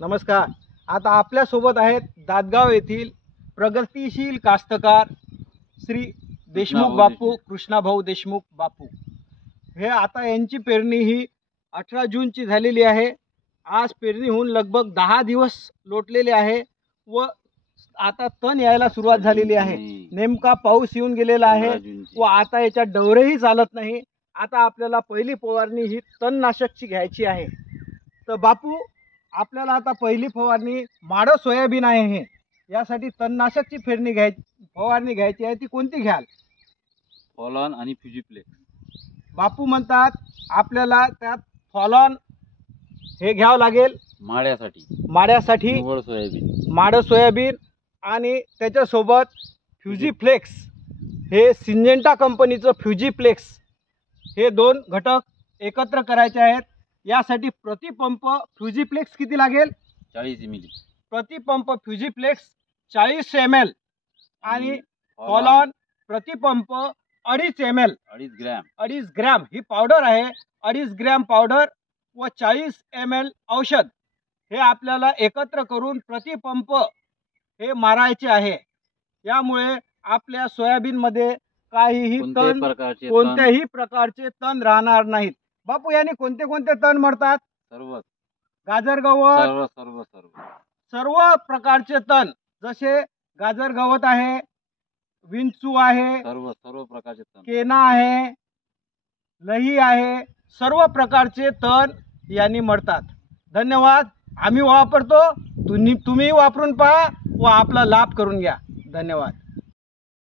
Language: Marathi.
नमस्कार। आता आपल्यासोबत आहेत दादगाव येथील प्रगतिशील कास्तकार श्री देशमुख बापू, कृष्णाभाऊ देशमुख बापू। हे आता यांची पेरणी ही 18 जूनची झालेली आहे। आज पेरणी होऊन लगभग 10 दिवस लोटलेले आहे व आता तण यायला सुरुवात झालेली आहे। नेमका पाऊस येऊन गेलेला आहे व आता याच्या डवरेही चालत नाही। आता आपल्याला पहिली फवारणी ही तणनाशकची घ्यायची आहे। तर बापू, आपल्याला आता पहिली फवारणी माडं सोयाबीन आहे हे, यासाठी तणनाशकची फवारणी घ्यायची आहे, ती कोणती घ्याल? फॉलॉन आणि फ्युजीप्लेक्स। बापू म्हणतात आपल्याला त्यात फॉलॉन हे घ्यावं लागेल माड्यासाठी माडं सोयाबीन आणि त्याच्यासोबत फ्युजीप्लेक्स हे सिंजेंटा कंपनीचं फ्युजीप्लेक्स हे 2 घटक एकत्र करायचे आहेत। यासाठी प्रतिपंप फ्युजीप्लेक्स किती लागेल? 40 ml प्रतिपंप फ्युजीप्लेक्स 40 ml आणि फॉलॉन प्रतिपंप 2.5 ml 2.5 ग्रॅम ही पावडर आहे। 2.5 ग्रॅम पावडर व 40 ml औषध हे आपल्याला एकत्र करून प्रतिपंप हे मारायचे आहे। यामुळे आपल्या सोयाबीन मध्ये कोणत्याही प्रकारचे तण राहणार नाहीत। बापू, याने कोणते कोणते तण मरतात? गाजर गवत, सर्व प्रकारचे तण, जसे गाजर गवत आहे, विंचू आहे, सर्व प्रकारचे तण, केना आहे, लही आहे, सर्व प्रकारचे तण यांनी मरतात। धन्यवाद। आम्ही वापरतो, तुम्ही वापरून पहा व आपला लाभ करून घ्या। धन्यवाद।